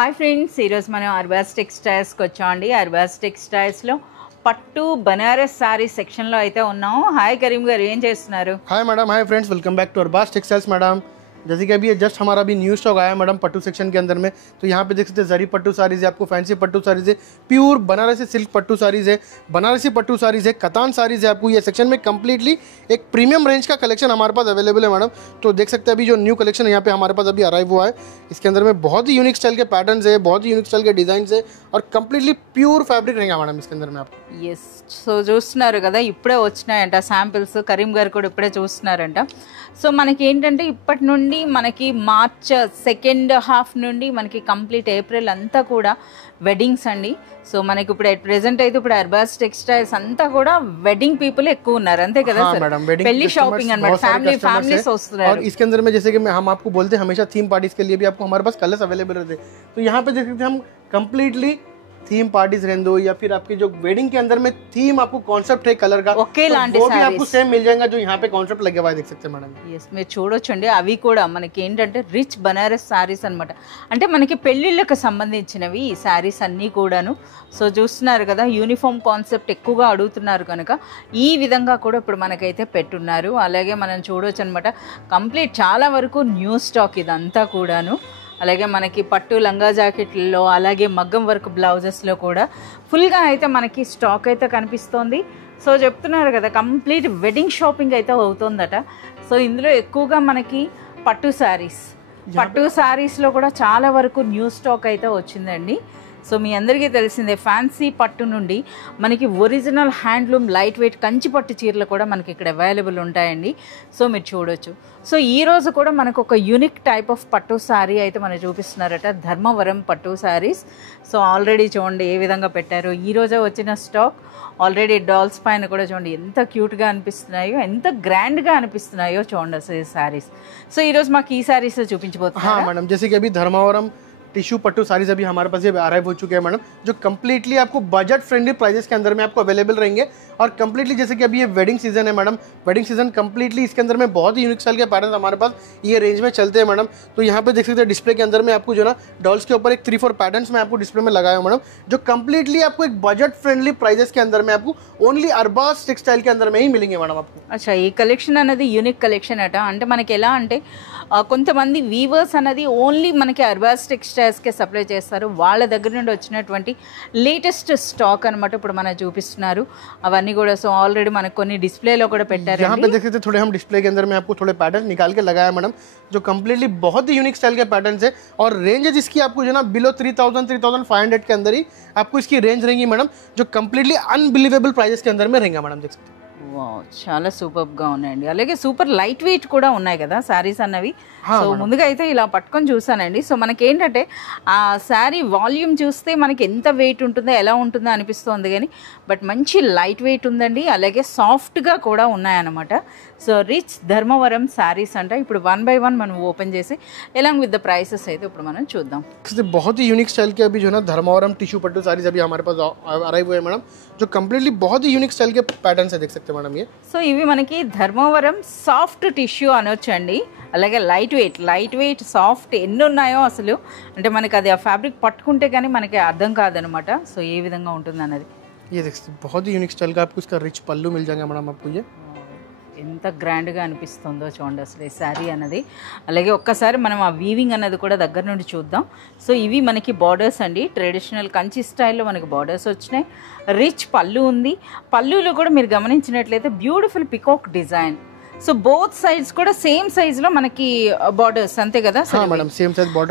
Hi friends, ఈరోజు మనం అర్బాస్ టెక్స్టైల్స్కి వచ్చామండి. అర్బాస్ టెక్స్టైల్స్లో పట్టు బనారస్ సారీ సెక్షన్లో అయితే ఉన్నాము. హాయ్ కరీం గారు, ఏం చేస్తున్నారు? Hi madam, hi friends, welcome back to Arbaaz textiles madam. जैसे कि अभी ये जस्ट हमारा अभी न्यू स्टॉक आया है मैडम पट्टू सेक्शन के अंदर में। तो यहाँ पे देख सकते हैं जरी पट्टू साड़ीज़ है, आपको फैंसी पट्टू साड़ीज़ है, प्योर बनारसी सिल्क पट्टू साड़ीज़ है, बनारसी पट्टू साड़ीज़ है, कतान साड़ीज़ है। आपको ये सेक्शन में कम्प्लीटली एक प्रीमियम रेंज का कलेक्शन हमारे पास अवेलेबल है मैडम। तो देख सकते हैं अभी जो न्यू कलेक्शन है यहाँ पे हमारे पास अभी अराइव हुआ है। इसके अंदर में बहुत ही यूनिक स्टाइल के पैटर्न्स है, बहुत ही यूनिक स्टाइल के डिज़ाइन है और कम्प्लीटली प्योर फैब्रिक रहेगा मैडम इसके अंदर में आपको। ఎస్, సో చూస్తున్నారు కదా, ఇప్పుడే వచ్చినాయంట శాంపిల్స్. కరీం గారు కూడా ఇప్పుడే చూస్తున్నారంట. సో మనకి ఏంటంటే ఇప్పటి నుండి మనకి మార్చ్ సెకండ్ హాఫ్ నుండి మనకి కంప్లీట్ ఏప్రిల్ అంతా కూడా వెడ్డింగ్స్ అండి. సో మనకి ఇప్పుడు ప్రెసెంట్ అయితే ఇప్పుడు అర్బాస్ టెక్స్టైల్స్ అంతా కూడా వెడ్డింగ్ పీపుల్ ఎక్కువ ఉన్నారు, అంతే కదా సార్? పెళ్లి షాపింగ్ అన్నమాట, ఫ్యామిలీస్ వస్తున్నారు. और इसके अंदर में जैसे कि हम आपको बोलते हैं हमेशा थीम पार्टीज के लिए भी आपको हमारे पास कलर्स अवेलेबल रहते हैं। तो यहाँ पे देख सकते हैं हम कंप्लीटली थीम पार्टीज रहने दो या फिर आपकी जो वेडिंग के अंदर में थीम आपको कॉन्सेप्ट है कलर का, ओके, तो वो भी आपको सेम मिल जाएगा जो यहाँ पे कॉन्सेप्ट लगे हुआ है, देख सकते हैं मैडम। ఎస్, మీరు చూడొచ్చండి. అవి కూడా మనకి ఏంటంటే రిచ్ బనారస్ శారీస్ అనమాట. అంటే మనకి పెళ్ళిళ్ళకి సంబంధించినవి ఈ శారీస్ అన్నీ కూడాను. సో చూస్తున్నారు కదా, యూనిఫామ్ కాన్సెప్ట్ ఎక్కువగా అడుగుతున్నారు కనుక ఈ విధంగా కూడా ఇప్పుడు మనకైతే పెట్టున్నారు. అలాగే మనం చూడొచ్చు అనమాట, కంప్లీట్ చాలా వరకు న్యూ స్టాక్ ఇదంతా కూడాను. అలాగే మనకి పట్టు లంగా జాకెట్లలో అలాగే మగ్గం వర్క్ బ్లౌజెస్లో కూడా ఫుల్గా అయితే మనకి స్టాక్ అయితే కనిపిస్తోంది. సో చెప్తున్నారు కదా, కంప్లీట్ వెడ్డింగ్ షాపింగ్ అయితే అవుతుందట. సో ఇందులో ఎక్కువగా మనకి పట్టు శారీస్లో కూడా చాలా వరకు న్యూ స్టాక్ అయితే వచ్చిందండి. సో మీ అందరికీ తెలిసిందే, ఫ్యాన్సీ పట్టు నుండి మనకి original handloom light weight Kanchi పట్టు చీరలు కూడా మనకి ఇక్కడ అవైలబుల్ ఉంటాయండి. సో మీరు చూడొచ్చు. సో ఈరోజు కూడా మనకు ఒక యూనిక్ టైప్ ఆఫ్ పట్టు శారీ అయితే మనకు చూపిస్తున్నారట, ధర్మవరం పట్టు శారీస్. సో ఆల్రెడీ చూడండి ఏ విధంగా పెట్టారు. ఈరోజే వచ్చిన స్టాక్. ఆల్రెడీ డాల్స్ పైన కూడా చూడండి ఎంత క్యూట్గా అనిపిస్తున్నాయో, ఎంత గ్రాండ్గా అనిపిస్తున్నాయో చూడండి అసలు ఈ శారీస్. సో ఈరోజు మాకు ఈ శారీస్ చూపించబోతున్నాం मैडम। जैसे कि अभी धर्मावरम टिश्यू पट्टू साड़ीज अभी हमारे पास ये अराइव हो चुके हैं मैडम, जो कम्प्लीटली आपको बजट फ्रेंडली प्राइसेस के अंदर में आपको अवेलेबल रहेंगे। और कम्प्लीटली जैसे कि अभी ये वेडिंग सीजन है मैडम, वेडिंग सीजन कम्प्लीटली इसके अंदर में बहुत ही यूनिक स्टाइल के पैटर्न हमारे पास ये रेंज में चलते हैं मैडम। तो यहाँ पे देख सकते हैं डिस्प्ले के अंदर में आपको जो ना डॉल्स के ऊपर एक 3-4 पैटर्न्स में आपको डिस्प्ले में लगाया मैडम, जो कम्प्लीटली आपको एक बजट फ्रेंडली प्राइसेस के अंदर में आपको ओनली अरबाज टेक्सटाइल के अंदर में ही मिलेंगे मैडम आपको। అచ్చా, ఈ కలెక్షన్ అనేది యూనిక్ కలెక్షన్ అట. అంటే మనకి ఎలా అంటే కొంతమంది వీవర్స్ అనేది ఓన్లీ మనకి అర్బాస్ టెక్స్టైల్స్కే సప్లై చేస్తారు. వాళ్ళ దగ్గర నుండి వచ్చినటువంటి లేటెస్ట్ స్టాక్ అనమాట ఇప్పుడు మనకు చూపిస్తున్నారు అవన్నీ కూడా. సో ఆల్రెడీ మనకు కొన్ని డిస్ప్లేలో కూడా పెట్టారు. यहाँ पे देख सकते हैं थोड़े हम डिस्प्ले के अंदर में आपको थोड़े पैटर्न निकाल के लगाया मैडम, जो कम्प्लीटली बहुत ही यूनिक स्टाइल के पैटर्न्स है। और रेंज है जिसकी आपको जो ना बिलो 3,500 के अंदर ही आपको इसकी रेंज रहेंगी मैडम, जो कम्प्लीटली अनबिलीवेबल प्राइसेस के अंदर में रहेंगे मैडम, देख सकते हैं। వావ్, చాలా సూపర్గా ఉన్నాయండి. అలాగే సూపర్ లైట్ వెయిట్ కూడా ఉన్నాయి కదా శారీస్ అన్నవి. సో ముందుగా అయితే ఇలా పట్టుకొని చూసానండి. సో మనకి ఏంటంటే ఆ శారీ వాల్యూమ్ చూస్తే మనకి ఎంత వెయిట్ ఉంటుందో ఎలా ఉంటుందో అనిపిస్తుంది, కానీ బట్ మంచి లైట్ వెయిట్ ఉందండి. అలాగే సాఫ్ట్గా కూడా ఉన్నాయన్నమాట. సో రిచ్ ధర్మవరం శారీస్ అంట. ఇప్పుడు 1 by 1 మనం ఓపెన్ చేసి ఎలాంగ్ విత్ ద ప్రైసెస్ అయితే ఇప్పుడు మనం చూద్దాం. बहुत ही यूनिक स्टाइल के अभी जो ना धर्मावरम टिश्यू पट्टू साड़ीज अभी हमारे पास अराइव हुए हैं मैडम, जो कम्प्लीटली बहुत ही यूनिक स्टाइल के पैटर्न है, देख सकते हैं मैडम ये। సో ఇవి మనకి ధర్మవరం సాఫ్ట్ టిష్యూ అనొచ్చండి. అలాగే లైట్ వెయిట్ సాఫ్ట్ ఎన్ని ఉన్నాయో అసలు అంటే మనకి అది ఆ ఫ్యాబ్రిక్ పట్టుకుంటే కానీ మనకి అర్థం కాదనమాట. సో ఏ విధంగా ఉంటుంది అన్నది. ये देख सकते हैं बहुत ही यूनिक स्टाइल का आपको इसका रिच पल्लू मिल जाएगा मैडम आपको ये। ఎంత గ్రాండ్గా అనిపిస్తుందో చూడండి అసలు ఈ శారీ అన్నది. అలాగే ఒక్కసారి మనం ఆ వీవింగ్ అన్నది కూడా దగ్గర నుండి చూద్దాం. సో ఇవి మనకి బార్డర్స్ అండి, ట్రెడిషనల్ కంచి స్టైల్లో మనకి బార్డర్స్ వచ్చినాయి. రిచ్ పళ్ళు ఉంది. పళ్ళులో కూడా మీరు గమనించినట్లయితే beautiful peacock design. So both sides కూడా సేమ్ సైజ్ లో మనకి బార్డర్స్, అంతే కదా?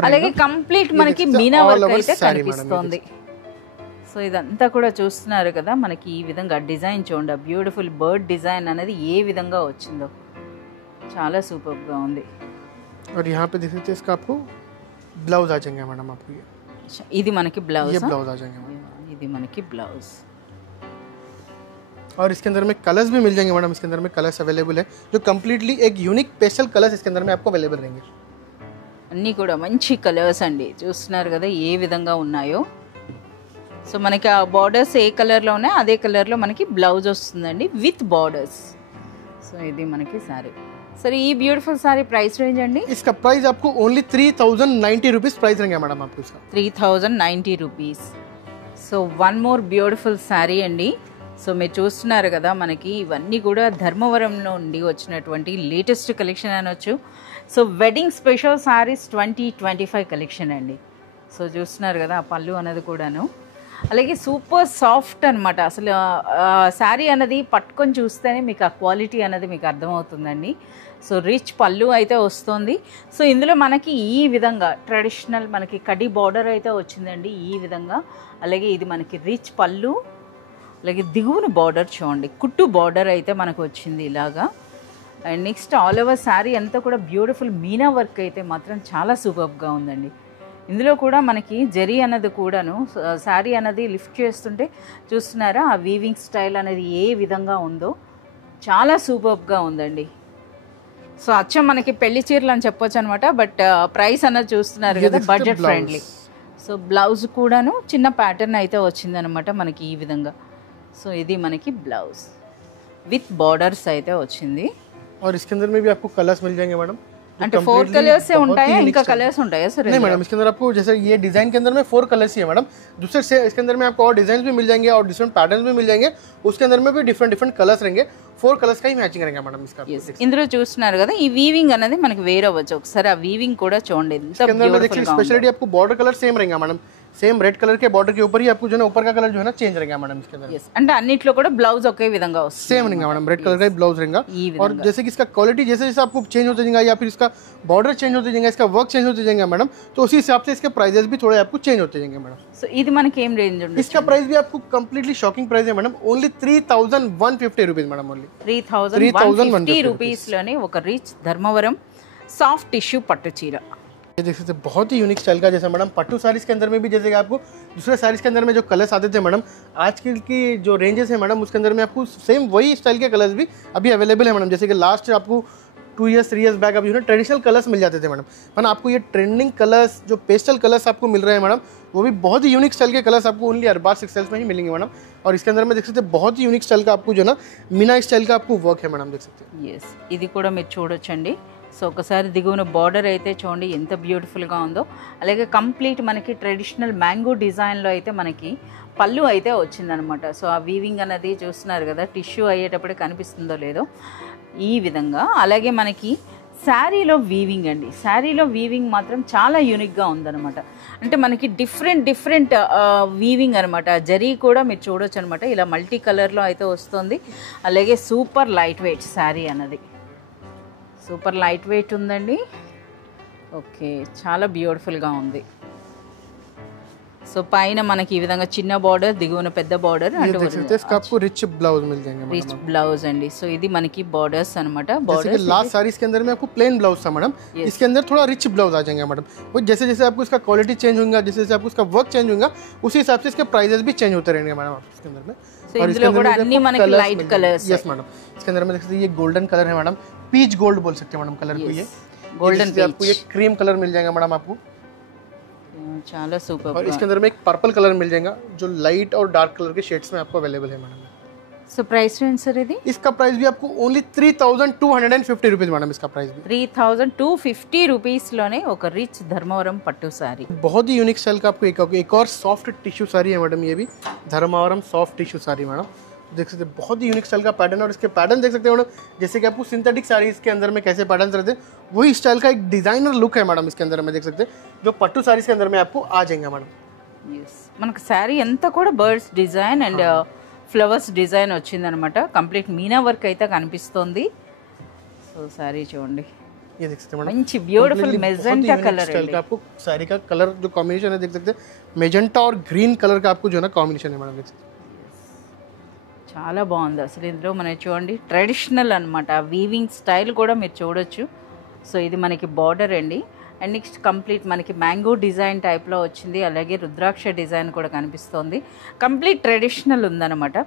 అలాగే కంప్లీట్ మనకి మీనా వర్క్ అయితే కనిపిస్తుంది. సో ఇదంతా కూడా చూస్తున్నారు కదా, మనకి ఈ విధంగా డిజైన్ చూడండి, బ్యూటిఫుల్ బర్డ్ డిజైన్ అనేది ఏ విధంగా వచ్చిందో చాలా సూపర్గా ఉంది. और यहाँ पे देख सकते हैं इसका आपको ब्लाउज आ जाएंगे मैडम आपको ये। ఇది మనకి బ్లౌజ్, ये ब्लाउज आ जाएंगे मैडम, ఇది మనకి బ్లౌజ్. और इसके अंदर में कलर्स भी मिल जाएंगे मैडम, इसके अंदर में कलर्स अवेलेबल है, जो कम्प्लीटली एक यूनिक पेस्टल कलर्स इसके अंदर में आपको अवेलेबल रहेंगे। అన్నీ కూడా మంచి కలర్స్ అండి, చూస్తున్నారు కదా ఏ విధంగా ఉన్నాయో. సో మనకి ఆ బార్డర్స్ ఏ కలర్లో ఉన్నాయో అదే కలర్లో మనకి బ్లౌజ్ వస్తుందండి విత్ బార్డర్స్. సో ఇది మనకి శారీ. सर ये ब्यूटीफुल सारी प्राइस रेंज अंडी इसका प्राइस आपको ओनली 3090 रुपीस प्राइस रहेंगे मैडम आपको इसका 3090 rupees. So one more beautiful sari అండి. సో మీరు చూస్తున్నారు కదా, మనకి ఇవన్నీ కూడా ధర్మవరంలో నుండి వచ్చినటువంటి లేటెస్ట్ కలెక్షన్ అనొచ్చు. So wedding special saris 2025 collection అండి. సో చూస్తున్నారు కదా, ఆ పళ్ళు అన్నది కూడాను అలాగే సూపర్ సాఫ్ట్ అనమాట. అసలు శారీ అన్నది పట్టుకొని చూస్తేనే మీకు ఆ క్వాలిటీ అన్నది మీకు అర్థమవుతుందండి. సో రిచ్ పళ్ళు అయితే వస్తుంది. సో ఇందులో మనకి ఈ విధంగా ట్రెడిషనల్ మనకి కడి బార్డర్ అయితే వచ్చిందండి ఈ విధంగా. అలాగే ఇది మనకి రిచ్ పళ్ళు, అలాగే దిగువన బార్డర్ చూడండి, కుట్టు బార్డర్ అయితే మనకు వచ్చింది ఇలాగా. And next all over sari అంతా కూడా బ్యూటిఫుల్ మీనా వర్క్ అయితే మాత్రం చాలా సూపర్గా ఉందండి. ఇందులో కూడా మనకి జరీ అన్నది కూడాను శారీ అన్నది లిఫ్ట్ చేస్తుంటే చూస్తున్నారా, ఆ వీవింగ్ స్టైల్ అనేది ఏ విధంగా ఉందో చాలా సూపర్గా ఉందండి. సో అచ్చం మనకి పెళ్లి చీరలు అని చెప్పొచ్చు అనమాట. బట్ ప్రైస్ అన్నది చూస్తున్నారు కదా, బడ్జెట్ ఫ్రెండ్లీ. సో బ్లౌజ్ కూడాను చిన్న ప్యాటర్న్ అయితే వచ్చిందనమాట మనకి ఈ విధంగా. సో ఇది మనకి బ్లౌజ్ విత్ బార్డర్స్ అయితే వచ్చింది. और इसके अंदर में भी आपको कलर्स मिल जाएंगे मैडम. అంటే 4 కలర్స్ ఉంటాయా, ఇంకా కలర్స్ ఉంటాయా सर? नहीं मैडम, इसके अंदर आपको जैसे ये डिजाइन के अंदर में 4 कलर्स ही है मैडम. दूसरे से इसके अंदर में आपको और डिजाइन भी मिल जाएंगे और डिफरेंट पैटर्न्स भी मिल जाएंगे. उसके अंदर में भी डिफरेंट कलर्स रहेंगे. 4 कलर्स का ही मैचिंग रहेगा मैडम इसका. ఇందులో చూస్తున్నారు కదా, ఈ వీవింగ్ అనేది మనకి వేరవచ్చు. ఒకసారి ఆ వీవింగ్ కూడా చూడండి ఎంత బ్యూటిఫుల్ గా ఉంది. स्पेशलिटी आपको बॉर्डर कलर सेम रहेगा मैडम. सेम रेड कलर के बॉर्डर के ऊपर ही आपको जो है ऊपर का कलर जो है ना चेंज रहेगा मैडम इसके अंदर. అంటే అన్నిట్లో కూడా బ్లౌజ్ ఒకే విధంగా వస్తుంది. सेम रहेगा मैडम, रेड कलर का ही ब्लाउज रहेगा. और जैसे कि इसका क्वालिटी जैसे जैसे आपको चेंज होते जाएगा या फिर इसका बॉर्डर चेंज होते जाएगा, इसका वर्क चेंज होते जाएगा मैडम, तो उसी हिसाब से इसके प्राइसेस भी थोड़े आपको चेंज होते जाएंगे मैडम. సో ఇది మనకి ఏం రేంజ్ ఉంటుంది? इसका प्राइस भी आपको कंप्लीटली शॉकिंग प्राइस है madam. Only 3150 rupees madam. Only 3150 rupees లోనే ఒక రిచ్ ధర్మవరం సాఫ్ట్ టిష్యూ పట్టు చీర. ये देख सकते हैं बहुत ही यूनिक स्टाइल का. जैसे मैडम पट्टू साड़ीज के अंदर में भी जैसे कि आपको दूसरे साड़ीज के अंदर में जो कलर्स आते थे मैडम, आजकल की जो रेंजेस है मैडम उसके अंदर में आपको सेम वही स्टाइल के कलर्स भी अभी अवेलेबल है मैडम. जैसे कि लास्ट आपको 2 years 3 years बैक अभी ना ट्रेडिशनल कलर्स मिल जाते थे मैडम, पर आपको ये ट्रेंडिंग कलर्स जो पेस्टल कलर्स आपको मिल रहे हैं मैडम, वो भी बहुत ही यूनिक स्टाइल के कलर्स आपको ओनली अरबाज टेक्सटाइल्स में ही मिलेंगे मैडम. और इसके अंदर में देख सकते हैं बहुत ही यूनिक स्टाइल का आपको जो ना मीना स्टाइल का आपको वर्क है मैडम, देख सकते हैं. ఎస్, ఇది కూడా మీరు చూడొచ్చండి. సో ఒకసారి దిగువన బార్డర్ అయితే చూడండి ఎంత బ్యూటిఫుల్గా ఉందో. అలాగే కంప్లీట్ మనకి ట్రెడిషనల్ మ్యాంగో డిజైన్లో అయితే మనకి పళ్ళు అయితే వచ్చిందనమాట. సో ఆ వీవింగ్ అనేది చూస్తున్నారు కదా, టిష్యూ అయ్యేటప్పుడే కనిపిస్తుందో లేదో ఈ విధంగా. అలాగే మనకి శారీలో వీవింగ్ అండి, శారీలో వీవింగ్ మాత్రం చాలా యూనిక్గా ఉందన్నమాట. అంటే మనకి డిఫరెంట్ వీవింగ్ అనమాట. జరీ కూడా మీరు చూడొచ్చు అనమాట, ఇలా మల్టీ కలర్లో అయితే వస్తుంది. అలాగే సూపర్ లైట్ వెయిట్ శారీ అన్నది, సూపర్ లైట్ వెయిట్ ఉందండి. ఓకే, చాలా బ్యూటిఫుల్గా ఉంది. సో పైన మనకి ఈ విధంగా చిన్న బార్డర్, దిగువన పెద్ద బార్డర్, रिच ब्लाउज मिल जाएंगे. రిచ్ బ్లౌజ్ అండి. సో ఇది మనకి బార్డర్స్ అనమాట. जैसे कि लास्ट साड़ीज के अंदर में आपको प्लेन ब्लाउज था मैडम, इसके अंदर थोड़ा रिच ब्लाउज आ जाएंगे मैडम. वो जैसे जैसे आपको इसका क्वालिटी चेंज होगा, जैसे जैसे आपको इसका वर्क चेंज होगा, उसी हिसाब से इसके प्राइसेस भी चेंज होते रहेंगे मैडम इसके अंदर में. और इसके अंदर अన్ని మనకి లైట్ కలర్స్. यस मैडम, इसके अंदर में देख सकते हैं ये गोल्डन कलर है मैडम, पीच गोल्ड बोल सकते हैं मैडम कलर को. ये गोल्डन पीच, आपको ये क्रीम कलर मिल जाएगा मैडम आपको. చాలా సూపర్. और इसके अंदर में एक पर्पल कलर मिल जाएगा जो लाइट और डार्क कलर के शेड्स में आपको अवेलेबल है madam. So price range sir ఇది? इसका प्राइस भी आपको ओनली 3250 रुपीस मैडम. इसका प्राइस भी 3250 రూపీస్ లోనే ఒక రిచ్ ధర్మవరం పట్టు సారీ. बहुत ही यूनिक स्टाइल का आपको एक और सॉफ्ट टिश्यू साड़ी है मैडम. ये भी Dharmavaram soft tissue sari madam, देख सकते हैं बहुत ही यूनिक स्टाइल का पैटर्न. और इसके पैटर्न देख सकते हैं मैडम, जैसे कि आपको सिंथेटिक साड़ीज के अंदर में कैसे पैटर्न रहते हैं, वही स्टाइल का एक डिजाइनर लुक है मैडम इसके अंदर में, देख सकते हैं जो पट्टू साड़ीज के अंदर में आपको आ जाएंगे मैडम. మనకు శారీ అంతా కూడా birds design and flowers design వచ్చిందనమాట. కంప్లీట్ మీనా వర్క్ అయితే కనిపిస్తుంది. సో శారీ చూడండి, ये देख सकते हैं मैडम, మంచి బ్యూటిఫుల్ మెజెంటా కలర్ स्टाइल का आपको साड़ी का कलर जो कॉम्बिनेशन है देख सकते हैं, मेजेंटा और ग्रीन कलर का आपको जो है ना कॉम्बिनेशन है मैडम, देख सकते हैं. చాలా బాగుంది అసలు. ఇందులో మనకి చూడండి ట్రెడిషనల్ అనమాట, వీవింగ్ స్టైల్ కూడా మీరు చూడొచ్చు. సో ఇది మనకి బార్డర్ అండి. అండ్ నెక్స్ట్ కంప్లీట్ మనకి మ్యాంగో డిజైన్ టైప్లో వచ్చింది. అలాగే రుద్రాక్ష డిజైన్ కూడా కనిపిస్తోంది. కంప్లీట్ ట్రెడిషనల్ ఉందన్నమాట.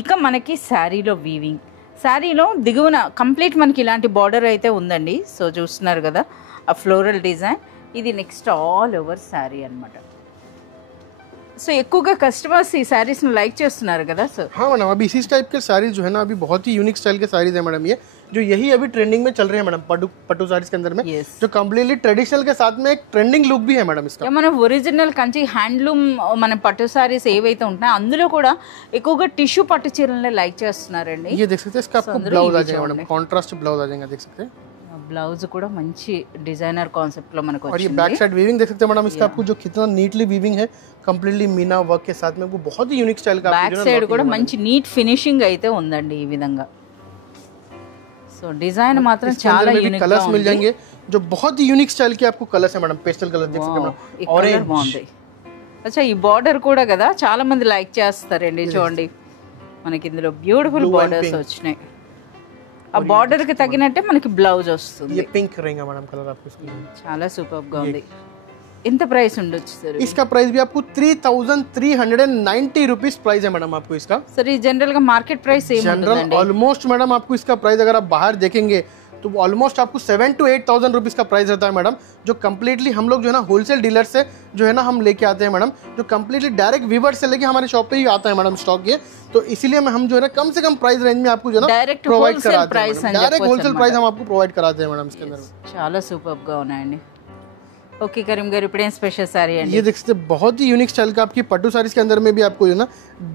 ఇక మనకి శారీలో వీవింగ్, శారీలో దిగువన కంప్లీట్ మనకి ఇలాంటి బార్డర్ అయితే ఉందండి. సో చూస్తున్నారు కదా ఆ ఫ్లోరల్ డిజైన్. ఇది నెక్స్ట్ ఆల్ ఓవర్ శారీ అనమాట. సో ఎక్కువగా కస్టమర్స్ ఈ సారీస్ ని లైక్ చేస్తున్నారు కదా సార్? हाँ मैडम, अभी इसी टाइप के साड़ीज जो है ना, अभी बहुत ही यूनिक स्टाइल के साड़ीज है मैडम, ये जो यही अभी ट्रेंडिंग में चल रहे हैं मैडम, पट्टू साड़ीज के अंदर में, Yes. जो कम्प्लीटली ट्रेडिशनल के साथ में एक ट्रेंडिंग लुक भी है मैडम इसका। మన ఒరిజినల్ కంచి హ్యాండ్లూమ్ మన పట్టు సారీస్ ఏవైతే ఉంటాయో అందులో కూడా ఎక్కువగా టిష్యూ పట్టు చీరలనే లైక్ చేస్తున్నారండి. ये देख सकते हैं, इसका आपको ब्लाउज आ जाएगा मैडम, कॉन्ट्रास्ट ब्लाउज आ जाएगा, देख सकते हैं। బ్లౌజ్ కూడా మంచి డిజైనర్ కాన్సెప్ట్ లో మనకు और ये వచ్చింది. बैक साइड वीविंग देख सकते हैं मैडम, इसका आपको जो कितना नीटली वीविंग है, कम्प्लीटली मीना वर्क के साथ में, वो बहुत ही यूनिक स्टाइल का బ్యాక్ సైడ్ కూడా మంచి నీట్ ఫినిషింగ్ అయితే ఉందండి ఈ విధంగా. సో డిజైన్ మాత్రం చాలా యూనిక్ గా कलर्स ఉంది. मिल जाएंगे जो बहुत ही यूनिक स्टाइल के आपको कलर्स है मैडम, पेस्टल कलर देख सकते हैं ఈ मैडम, కలర్ బాగుంది. అచ్చా ఈ బార్డర్ కూడా కదా చాలా మంది లైక్ చేస్తారండి. చూడండి మనకి ఇందులో బ్యూటిఫుల్ బార్డర్స్ వచ్చినాయి. ఆ బార్డర్ కి తగినట్టే మనకి బ్లౌజ్ వస్తుంది. ये पिंक रहेगा मैडम कलर आपको इसका। చాలా సూపర్ గా ఉంది. ఎంత ప్రైస్ ఉండొచ్చు సార్? इसका प्राइस भी आपको 3390 रुपीज प्राइस है मैडम आपको इसका। सर ये जनरल का market price same general almost madam आपको इसका प्राइस अगर आप बाहर देखेंगे तो ऑलमोस्ट आपको 7 to 8,000 रुपीज का प्राइस रहता है मैडम, जो कम्प्लीटली हम लोग जो है ना होलसेल डीलर से जो है ना हम लेके आते हैं मैडम, जो कम्प्लीटली डायरेक्ट वीवर से लेके हमारे शॉप पे ही आता है मैडम स्टॉक ये, तो इसीलिए हम जो है ना कम से कम प्राइस रेंज में आपको जो है ना Direct प्रोवाइड wholesale कराते price हैं, అని डायरेक्ट होलसेल చెప్పొచ్చు प्राइस हम आपको प्रोवाइड कराते हैं मैडम इसके अंदर। చాలా సూపర్ గా ఉన్నాయండి. ఓకే కరీం గారు, ఇప్పుడేం స్పెషల్ సారీ అండి? ये देख सकते हैं, बहुत ही यूनिक स्टाइल का आपकी पट्टू साड़ीज के अंदर में भी आपको जो है ना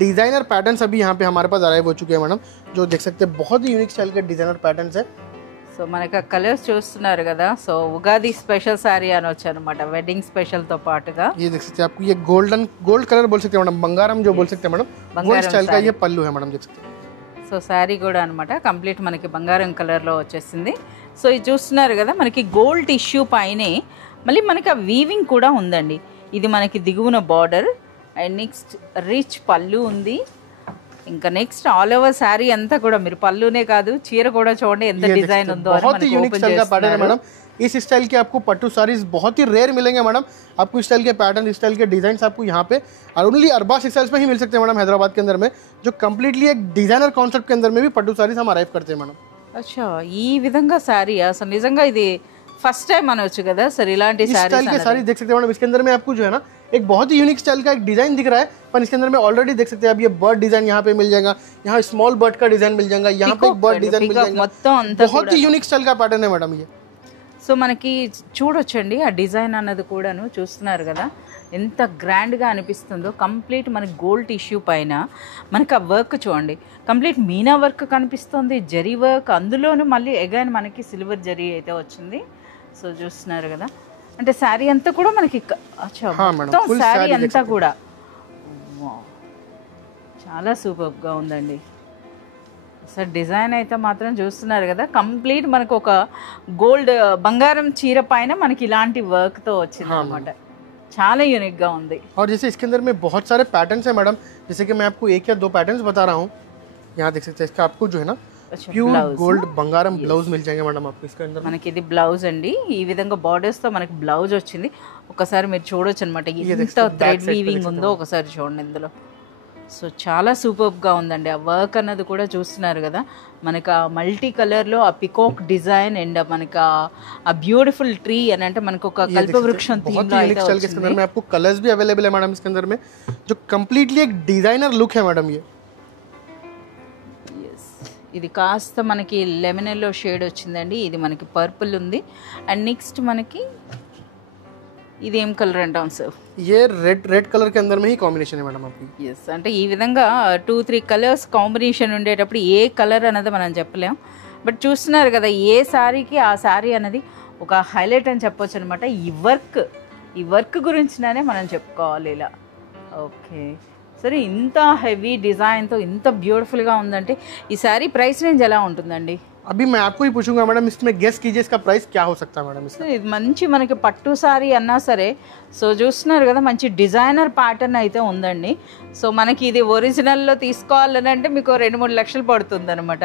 डिजाइनर पैटर्न्स अभी यहाँ पे हमारे पास अराइव हो चुके हैं मैडम, जो देख सकते हैं बहुत ही यूनिक स्टाइल के डिजाइनर पैटर्न्स है। సో మనకి ఆ కలర్స్ చూస్తున్నారు కదా, సో ఉగాది స్పెషల్ సారీ అనొచ్చు అనమాట, వెడ్డింగ్ స్పెషల్ తో పాటుగా. ये देख सकते हैं आपको ये गोल्ड कलर बोल सकते हैं मैडम, बंगारम जो बोल सकते हैं मैडम, गोल्ड स्टाइल का ये पल्लू है मैडम, देख सकते हैं। సో శారీ కూడా అనమాట కంప్లీట్ మనకి బంగారం కలర్లో వచ్చేసింది. సో ఇది చూస్తున్నారు కదా మనకి గోల్డ్ టిష్యూ పైనే మళ్ళీ మనకి ఆ వీవింగ్ కూడా ఉందండి. ఇది మనకి దిగువన బార్డర్ అండ్ నెక్స్ట్ రిచ్ పళ్ళు ఉంది. ఇంకా నెక్స్ట్ ఆల్ ఓవర్ శారీ అంతా కూడా మీరు పళ్ళునే కాదు చీర కూడా చూడండి ఎంత డిజైన్ ఉందో. बहुत ही यूनिक स्टाइल का पैटर्न है मैडम, इस स्टाइल के आपको पट्टू साड़ीज बहुत ही रेयर मिलेंगे मैडम, आपको इस स्टाइल के पैटर्न, इस स्टाइल के डिजाइन आपको यहाँ पे ओनली अरबाज टेक्सटाइल्स में ही मिल सकते हैं मैडम, हैदराबाद के अंदर में, जो कम्प्लीटली एक डिजाइनर कॉन्सेप्ट के अंदर में भी पट्टू साड़ीज हम अराइव करते हैं मैडम। అచ్చా ఈ విధంగా శారీ అసలు నిజంగా ఇది ఫస్ట్ టైం అనొచ్చు కదా సార్ ఇలాంటి इस स्टाइल के साड़ी देख सकते हैं मैडम, इसके अंदर में आपको जो है ना एक बहुत ही यूनिक स्टाइल का एक डिजाइन दिख रहा है, पर इसके अंदर में ऑलरेडी देख सकते हैं आप ये बर्ड डिजाइन यहाँ पे मिल जाएगा, यहाँ स्मॉल बर्ड का डिजाइन मिल जाएगा, यहाँ पे एक बर्ड डिजाइन मिल जाएगा, మొత్తం అంతా बहुत ही यूनिक स्टाइल का पैटर्न है मैडम ये। సో మనకి చూడొచ్చండి ఆ డిజైన్ అన్నది కూడాను చూస్తున్నారు కదా ఎంత గ్రాండ్గా అనిపిస్తుందో. కంప్లీట్ మనకి గోల్డ్ టిష్యూ పైన మనకి ఆ వర్క్ చూడండి, కంప్లీట్ మీనా వర్క్ కనిపిస్తుంది, జరీ వర్క్, అందులోనూ మళ్ళీ అగైన్ మనకి సిల్వర్ జరీ అయితే వచ్చింది. సో చూస్తున్నారు కదా అంటే శారీ అంతా కూడా మనకి మొత్తం శారీ అంతా కూడా చాలా సూపర్గా ఉందండి. సార్ డిజైన్ అయితే మాత్రం చూస్తున్నారు కదా కంప్లీట్ మనకు ఒక గోల్డ్ బంగారం చీర పైన మనకి ఇలాంటి వర్క్తో వచ్చింది అనమాట, చాలా యూనిక్గా ఉంది. और जैसे इसके अंदर में बहुत सारे पैटर्न्स हैं मैडम, जैसे कि मैं आपको एक या दो पैटर्न्स बता रहा हूँ, यहाँ देख सकते हैं इसका आपको जो है ना प्योर गोल्ड बंगारम ब्लाउज मिल जाएंगे मैडम आपको इसके अंदर। మనకి ఇది బ్లౌజ్ అండి, ఈ విధంగా బార్డర్స్ తో మనకి బ్లౌజ్ వచ్చింది. ఒకసారి మీరు చూడొచ్చు అనమాట ఎంత థ్రెడ్ వీవింగ్ ఉందో ఒకసారి చూడండి ఇందులో. సో చాలా సూపర్గా ఉందండి. ఆ వర్క్ అన్నది కూడా చూస్తున్నారు కదా మనకు ఆ మల్టీ కలర్లో ఆ పికాక్ డిజైన్ అండ్ మనకు ఆ బ్యూటిఫుల్ ట్రీ అని అంటే మనకు ఒక కల్పవృక్షం థీమ్ లో అయితే వచ్చింది. आपको कलर्स भी अवेलेबल है मैडम इसके अंदर में, जो कम्प्लीटली एक डिजाइनर लुक है मैडम ये। ఇది కాస్త మనకి లెమన్ ఎల్లో షేడ్ వచ్చిందండి, ఇది మనకి పర్పుల్ ఉంది అండ్ నెక్స్ట్ మనకి ఇది ఏం కలర్ అంటాం సార్? ये रेड कलर के अंदर में ही कॉम्बिनेशन है मैडम आपकी। ఎస్ అంటే ఈ విధంగా 2-3 కలర్స్ కాంబినేషన్ ఉండేటప్పుడు ఏ కలర్ అనేది మనం చెప్పలేం. బట్ చూస్తున్నారు కదా ఏ శారీకి ఆ శారీ అనేది ఒక హైలైట్ అని చెప్పొచ్చు అనమాట. ఈ వర్క్ గురించినే మనం చెప్పుకోవాలి ఇలా. ఓకే సరే ఇంత హెవీ డిజైన్తో ఇంత బ్యూటిఫుల్గా ఉందంటే ఈ శారీ ప్రైస్ రేంజ్ ఎలా ఉంటుందండి? अभी मैं आपको ही पूछूंगा मैडम, इसमें गेस कीजिए इसका प्राइस क्या हो सकता है मैडम इसका? ఇది మంచి మనకి పట్టు సారీ అన్నా సరే సో చూస్తున్నారు కదా మంచి డిజైనర్ ప్యాటర్న్ అయితే ఉందండి. సో మనకి ఇది ఒరిజినల్లో తీసుకోవాలని అంటే మీకు 2-3 లక్షలు పడుతుంది అనమాట.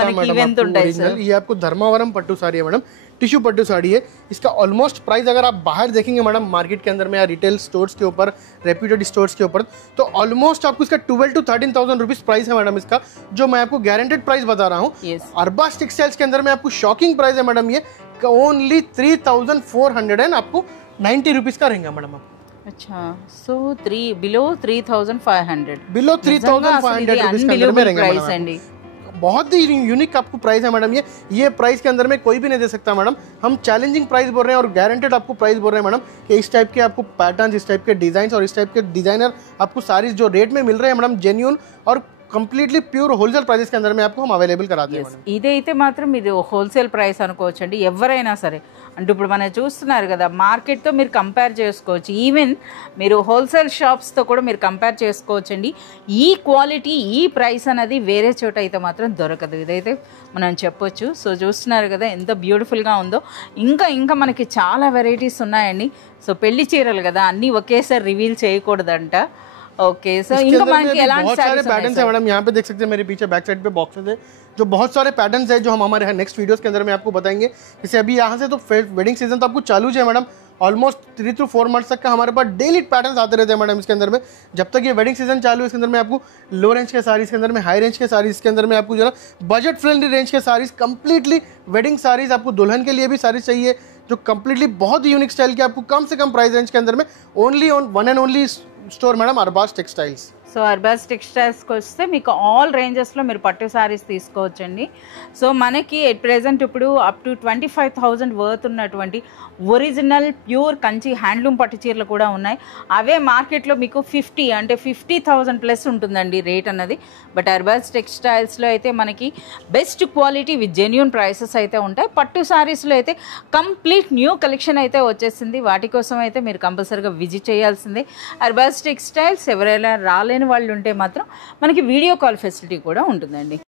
మనకి ఇవెంత ఉంటాయి సార్? ये आपको धर्मावरम पट्टू साड़ी है मैडम, टिश्यू पट्टू साड़ी है। इसका ऑलमोस्ट प्राइस अगर आप बाहर देखेंगे मैडम मार्केट के अंदर में या रिटेल स्टोर्स के ऊपर, रेप्यूटेड स्टोर्स के ऊपर, तो ऑलमोस्ट आपको इसका 12 to 13,000 रुपीज प्राइस है मैडम इसका, जो मैं आपको गारंटेड प्राइस बता रहा हूँ। अरबाज टेक्सटाइल्स के अंदर में आपको शॉकिंग प्राइस है मैडम, ये ओनली 3,490 रुपीज का रहेगा मैडम आपको। अच्छा, सो 3 बिलो 3500, बिलो 3500 रुपीज के अंदर में रहेंगे प्राइस मैडम। अंडी। बहुत ही यूनिक आपको प्राइस है मैडम, ये प्राइस के अंदर में कोई भी नहीं दे सकता मैडम। हम चैलेंजिंग प्राइस बोल रहे हैं और गारंटेड आपको प्राइस बोल रहे हैं मैडम कि इस टाइप के आपको पैटर्न, इस टाइप के डिजाइन और इस टाइप के डिजाइनर आपको सारीज जो रेट में मिल रहे हैं मैडम, जेन्यून और కంప్లీట్లీ ప్యూర్ హోల్సేల్ ప్రైసెస్ के अंदर में आपको हम अवेलेबल कराते हैं। ఇదైతే మాత్రం ఇది హోల్సేల్ ప్రైస్ అనుకోవచ్చండి ఎవరైనా సరే। అంటే ఇప్పుడు మనం చూస్తున్నారు కదా మార్కెట్తో మీరు కంపేర్ చేసుకోవచ్చు, ఈవెన్ మీరు హోల్సేల్ షాప్స్తో కూడా మీరు కంపేర్ చేసుకోవచ్చండి। ఈ క్వాలిటీ ఈ ప్రైస్ అనేది వేరే చోట అయితే మాత్రం దొరకదు, ఇదైతే మనం చెప్పొచ్చు। సో చూస్తున్నారు కదా ఎంత బ్యూటిఫుల్గా ఉందో। ఇంకా మనకి చాలా వెరైటీస్ ఉన్నాయండి। సో పెళ్లి చీరలు కదా అన్నీ ఒకేసారి రివీల్ చేయకూడదంట। ओके सो इनका मान के एलान बहुत सारे पैटर्न्स है मैडम, यहाँ पे देख सकते हैं मेरे पीछे बैक साइड पे बॉक्सेस है जो बहुत सारे पैटर्न्स है जो हम हमारे नेक्स्ट वीडियोस के अंदर में आपको बताएंगे। जैसे अभी यहाँ से तो वेडिंग सीजन तो आपको चालू है मैडम, ऑलमोस्ट 3 to 4 मंथ्स तक का हमारे पास डेली पैटर्न्स आते रहते हैं मैडम इसके अंदर में। जब तक ये वेडिंग सीजन चालू है इसके अंदर में आपको लो रेंज के साड़ीज के अंदर में, हाई रेंज के साड़ीज के अंदर में आपको जो है बजट फ्रेंडली रेंज के साड़ीज, कंप्लीटली वेडिंग साड़ीज, आपको दुल्हन के लिए भी साड़ीज चाहिए जो कंप्लीटली बहुत यूनिक स्टाइल की आपको कम से कम प्राइस रेंज के अंदर में only on one and only store madam Arbaz textiles. So Arbaz టెక్స్టైల్స్కి వస్తే మీకు ఆల్ రేంజెస్లో మీరు పట్టు శారీస్ తీసుకోవచ్చండి। సో మనకి ఎట్ ప్రెజెంట్ ఇప్పుడు అప్ టు 25,000 వర్త్ ఉన్నటువంటి ఒరిజినల్ ప్యూర్ కంచి హ్యాండ్లూమ్ పట్టు చీరలు కూడా ఉన్నాయి। అవే మార్కెట్లో మీకు 50 అంటే 50,000 ప్లస్ ఉంటుందండి రేట్ అన్నది। బట్ అర్బాస్ టెక్స్టైల్స్లో అయితే మనకి best quality with genuine prices అయితే ఉంటాయి। పట్టు శారీస్లో అయితే కంప్లీట్ న్యూ కలెక్షన్ అయితే వచ్చేసింది, వాటి కోసం అయితే మీరు కంపల్సరీగా విజిట్ చేయాల్సిందే అర్బాస్ టెక్స్టైల్స్। ఎవరైనా రాలేని వాళ్ళు ఉంటే మాత్రం మనకి వీడియో కాల్ ఫెసిలిటీ కూడా ఉంటుందండి।